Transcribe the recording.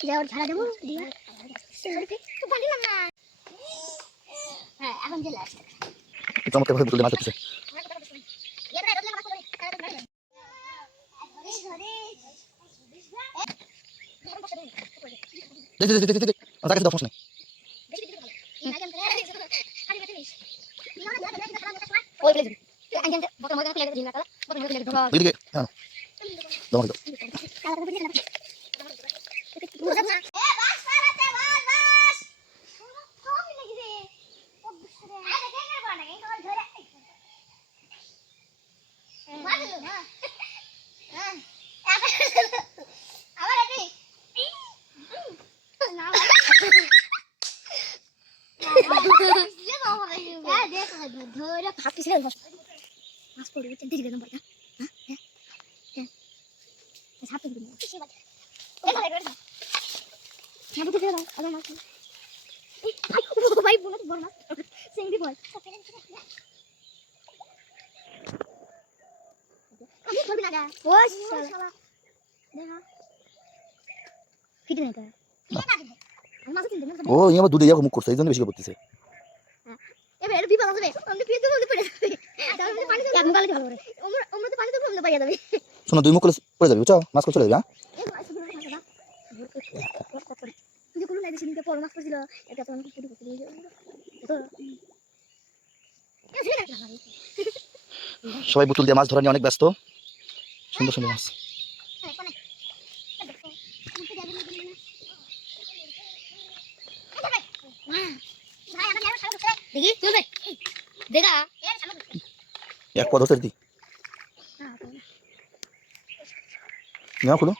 যাও ঝাড়া দেবো? দিয়ে তো পারলাম না। হ্যাঁ এখন যে লাস্ট মাছ ধরতেছে কাছে দাও নেই। ওই প্লেজ আঙ্কেল বকর মগা প্লেজ দিন কালা বকর মগা প্লেজ ধরো ওইদিকে হ্যাঁ দাও আমাকে দাও ধরে ভাবতেছিলাম মাছ পড়ে গেছে দেখি নম্বর হ্যাঁ হ্যাঁ হ্যাঁ ছাপতে দিবি ছাপতে দিবি আগে মাছ ভাই বলো মাছ সিংড়ি বল না ও শালা। দেখা। ফিটে না কর ও ইয়ে দুধে যাও মুখ করছে এই জন্য বেশি করতেছে এবার এর বিপদ আসবে আমরা পিয়ে দেবো পড়ে যাবে তাহলে পানি মুগালে ভালো করে। আমরা আমরা তো পানি আমরা পাইয়া যাবে। শোনো দুই মুখ করলে পড়ে যাবে বুঝছ? মাছ করে চলে যাবে হ্যাঁ? কোনো নাই পর মাছ পড়ছিল এটা তো অনেক দিয়ে তো। সবাই পুতুল দিয়ে মাছ ধরা নিয়ে অনেক ব্যস্ত। সুন্দর সুন্দর মাছ। দেখা এক পদ দি। নাও খুলো।